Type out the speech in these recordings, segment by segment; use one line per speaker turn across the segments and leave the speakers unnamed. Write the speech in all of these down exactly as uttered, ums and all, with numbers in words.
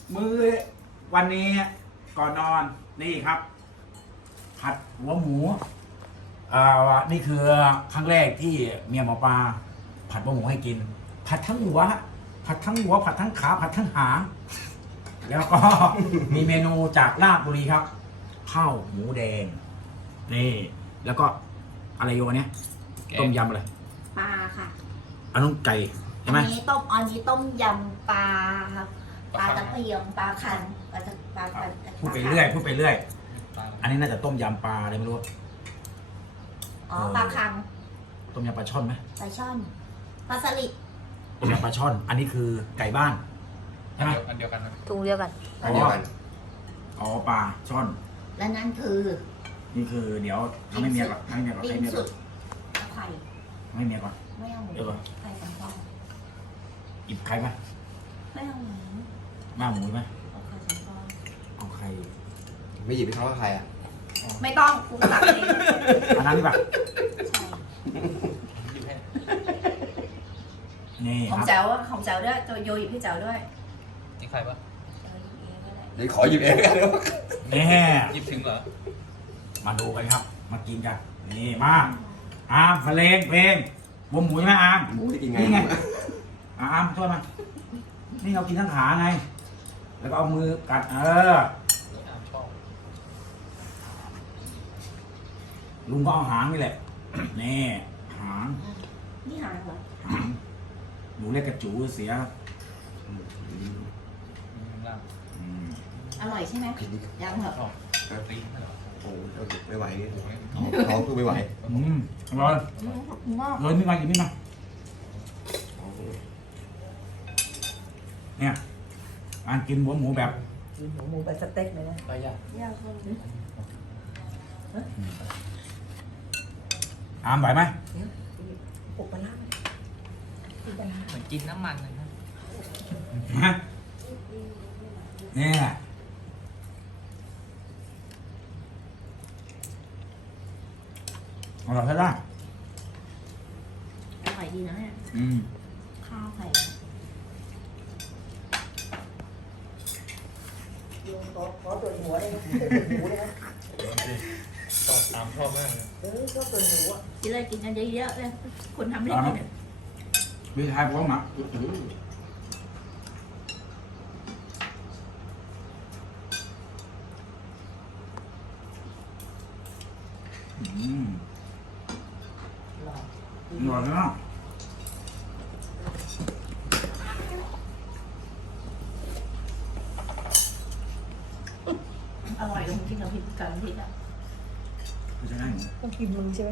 มื้อวันนี้ก่อนนอนนี่ครับ ผัดหัวหมูอ่านี่คือครั้งแรกที่เมียหมอปลาผัดหัวหมูให้กิน ผัดทั้งหัว ผัดทั้งหัว ผัดทั้งขา ผัดทั้งหาง แล้วก็ มีเมนูจากลาดบุรีครับ ข้าวหมูแดง นี่ แล้วก็อะไรโยเนี่ย ต้มยำอะไร
ปลาค่ะ
อันนั้นไก่ใช่ไหม
อันนี้ต้มอันนี้ต้มยำปลาครับปลาตะเพียงปลาคันปลาตะปลาปลา
พูดไปเรื่อย พูดไปเรื่อย อันนี้น่าจะต้มยำปลาอะไรไม่รู้
อ๋อปลาคัง
ต้มยำปลาช่อนไหม
ปลาช่อนปลาสลิด
ต้มยำปลาช่อน อันนี้คือไก่บ้านใช่ไหม
อันเดียวกันนะ
ถุงเดียวกัน
อ๋ออ๋อปลาช่อน
และนั่นคือ
นี่คือเดี๋ยวทำให้เมียก่อนทำให้เมียก่อน
ปิ้
ให้
ง
เมียก่
สุ
อน
ดเอาไข่
ทำให้เมียก่อน
ไม่เอาหมู
เดี๋ยวก่อน
ไข่สองฟอง
หยิบไข่ไหม
ไม่เอาหมู
หน้าหมูไหม
เอาไข่สองฟอง
เอาไข่
ไม่หยิบไปเขาว่าใครอ่ะ
ไม่ต้องกูตักเอง
อันนั้นดีกว่า
ใช่
หยิบให้
นี่
ของ
ครับ
แจ๋วอะของแจ๋วด้วยตัวโยหยิบให้แจ๋วด้วย
จริงใครปะ
แจ๋วหยิบเองก็ได้
เดี๋ยวขอหยิบเองกันเดี๋ยว
นี่
หยิบถึงเหรอ
มาดูกันครับ มากินกัน นี่มาอามเพลงเพลงวงหมูใช่ไหมอาม
หมูจะกินไง
นี่ไงอ่ะอามช่วยมา นี่เรากินทั้งขาไง แล้วก็เอามือกัด เออ
นี่อามชอบ
ลุงก็เอาหางนี่แหละ นี่หาง
นี่หางเหรอ
หางหนูเล็กกระจูเสียครับ
ข้างล่าง
อืม
อร่อยใช่ไหม
กินดิ
ยังเหรอ
ชอบตีนเหรอ
โอ้เอาไม่ไหวนี่
โอ้ย
ท้องคือไม่ไหว
อืมอร่อย
อืมขอบคุณมาก
เลยไม่มากินไม่มาเนี่ยการกินหัวหมูแบบ
กินหมูหมูแบบสเต็กเลยนะ
ไปยาก
ยากคน
อามไหวไหม
ปุกปลาร้ากินปลาร้า
เหมือนกินน้ำมันเลยนะ
ฮะเนี่ยอร่อยใช่ไหม
อร่อยดีนะเนี่ย
อืม
ข้าวไข่
ขอขอตัวหัวเลยนะตัวหมูเลยนะ
ชอบตามชอบมากเลย
เออชอบตัวหมูอ่ะ
กินเลยกินกันเยอะๆเลยคนทำให้กินอะ
วิธีทายพร้อมนะอืมอร่อยนะ
อร่อยตรงที่เราพริกกับน้ำพริกอ่ะ
ไม่ใช่ได้หนู
ต้องกินมึงใช่ไหม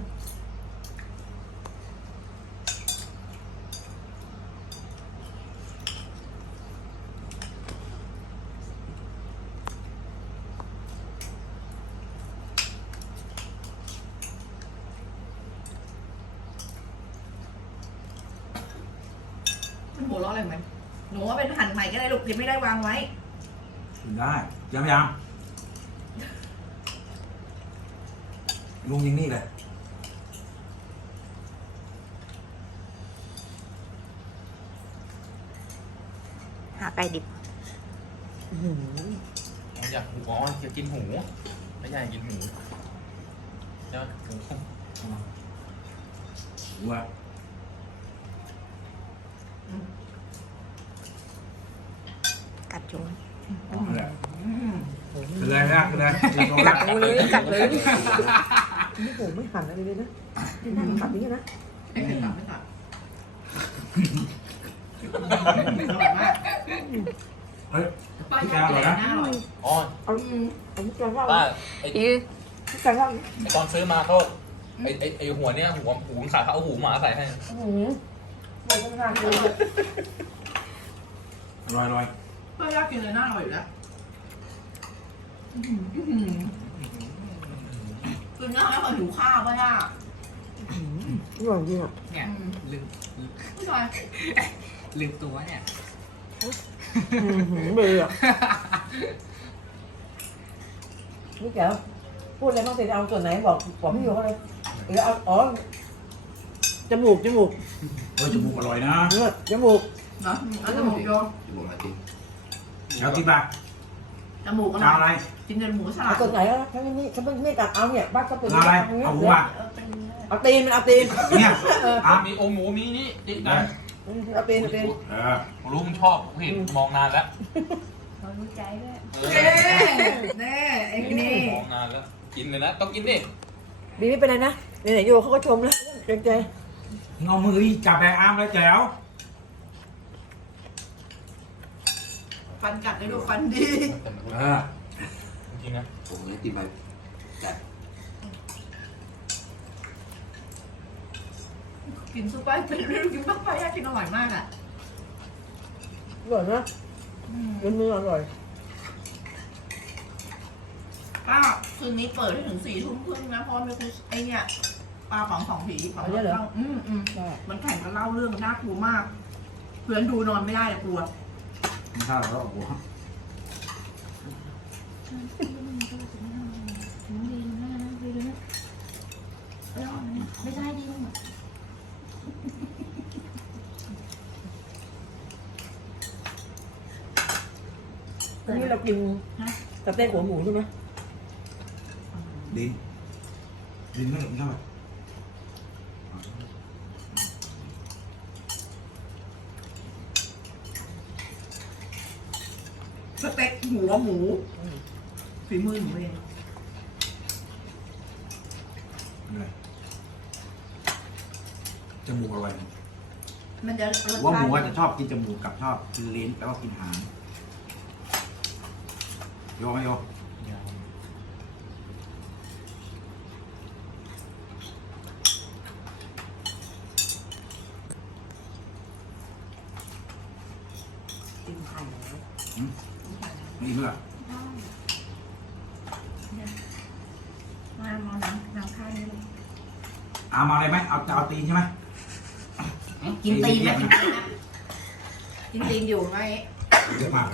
มันหัวเราะอะไรไหมหนูว่าเป็นหั่นใหม่ก็ได้ลูกยังไม่ได้วางไว้
กินได้ยังยังลุงยิงนี่เลย
หาไก่ดิบ
อ๋ออยากหูอ๋ออยากกินหูไม่อยากกินหูใช่ไหมหู
ดูว่า
กัดจุง
อ๋อนั่นแหละคืออะไรนะคืออะไรคือตรง
กั
นั้
ด
น
กูเลยกัดเลยนี่ผมไม่หั่นอะไรเลยนะนี่นั่งกัดนี่นะ
ไม่ตัดไม่ตัดอร่อยมาก
เฮ้ย
ป้าอยากกินอะไรน่าอร่อย
อ๋อ
เอาเอาที่แกงว่า
ป้าไอ้
ที่แกงว่า
ไอ้ตอนซื้อมาเขาไอ้ไอ้ไอ้หัวเนี้ยหัวหูขายเขาเอาหูหมาใส่ให้
หืมไปทำงานเลย
อร่อยอร่อย
ป้าอยากกินเลยน่าอร่อยอยู่แล้วคือน่าให้คนหิวข้าวป้าย่า
อร่อยจริงอ่ะ
เนี่ยลืม
ไม่ใช่
ลืมตัวเนี่ย
อืมหืมเลยอ่ะนี่แกพูดอะไรบ้างสิเอาส่วนไหนบอกบอกพี่โยเขาเลยเออเอาอ๋อจมูกจมูก
เฮ้ยจมูกอร่อยนะ
เนี่ยจมูก
เนาะเอาจมูกโย
หมูมาจริง
เดี๋ยวกินปะ
จมูกอ
จะ
ร่
เอาอะไร
อยกินจนหมูสลั
เอา
ด
ส่วนไหนอ่ะฉันไม่ฉันไม่ตัดเอาเนี่ยบ้านก็เป็น
เอาอะไรเอาหัว
เอาเป็นเนื้อ
เอาตีนมันเอาตีน
เนี่ย
เออ
อ่ะ
มีโอหมูมีนี่ติ๊ก
เอ
นะ
อ
เอาตีนเอาตีน
เออ
ผมรู้มึงชอบเห็นมองนานแล้ว
เขารู้ใจด้วย
เอ
เน่
อ
เน่ไอ้นี่
มองนานแล้ว กินเลยนะ ต้องกินดิ
บีไม่เป็นไรนะไหนๆโยเขาก็ชมแล้วเกรงใจ
เงามือจับแบอาร์มแล้วแจ๋ว
ฟันกัดได้ดูฟันดี
เออ
จริงๆนะ
ผมเนี่ยกินไปแต่
กินซุปเปอร์กินบักไฟกินอร่อยมากอ่ะ
อร่อยนะเนื้อเนื้ออร่อย
ป้าคืนนี้เปิดให้ถึงสี่ทุ่มครึ่งนะเพราะมีคุณไอเนี่ยปลาของสองผีของเล่าอืมอืม
ได้
มันแข่งกันเล่าเรื่องน่ากลัวมาก เพื่อนดูนอนไม่ได้เลยกลัว
ไม่ใช่หรอกหัว
ไม่ได้ดิ
วันนี้เรากินสเต็กหัวหมูใช่ไหม
ดินดินไม่ไม่ใช่
สเต็กหัวหมูฝีมือหนูเอง
อะไรจมูกอร่อย
มันจะรส
ว่าห
ชา
มู
ติ
ว่าจะชอบกินจมูกกับชอบกินลิ้นแล้วก็กินหางโยไหมโยนี่เมื่อ
มามาน้ำน้ำข้าวนี่เลย
เอามาอะไรไหมเอาจะเอาตีนใช่ไหม
กินตีนไหม
เย
กินตีนอยู่ไหม
อะมาก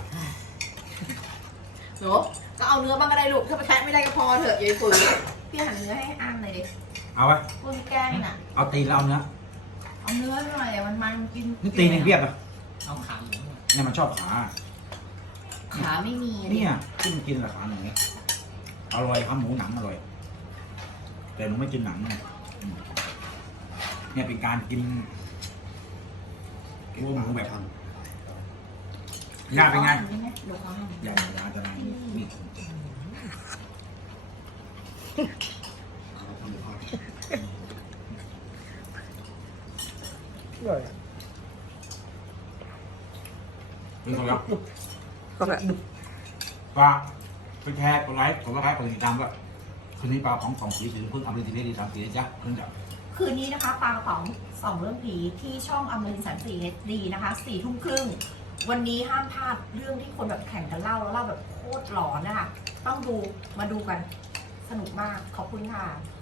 หนูก็เอาเนื้อบ้างก็ได้ลูกถ้าไปแทะไม่ได้ก็พอเถอะอย่าไปฝืนพี่หั่นเนื้อให้อ้ามหน่อยดิ
เอาไว้
คุณแกล้งน่ะ
เอาตีนแล้วเอาเนื้อ
เอาเนื้อหน่อยมันมันกิน
นี่ตีนยังเรียบอ่ะ
เอาขาหมู
เนี่ยมันชอบขา
ขาไม่มี
เนี่ยที่มันกินกับขาหนังเนี่ยอร่อยครับหมูหนังอร่อย แต่หนูไม่กินหนังนะอืมเนี่ยเป็นการกินหัวหมูแบบย่าเป็นไง
เดี๋ยวเขาหั่น
ย่าย่าจะนายนี่
เอาทำหมูทอด
อร่อย
เป็นคนละ
ก็แบบ
ปลาไปแชร์กดไลค์กดไลค์กดติดตามก็คืนนี้ปลาของสองสีสีเพิ่งเอาไปทีนี้ดีสามสีนะจ๊ะเพิ่งจะ
คืนนี้นะคะปลากระป๋องสองเรื่องผีที่ช่องอมรินทร์สันสีเอชดีนะคะสี่ทุ่มครึ่งวันนี้ห้ามพลาดเรื่องที่คนแบบแข่งกันเล่าแล้วเล่าแบบโคตรหลอนนะคะต้องดูมาดูกันสนุกมากขอบคุณค่ะ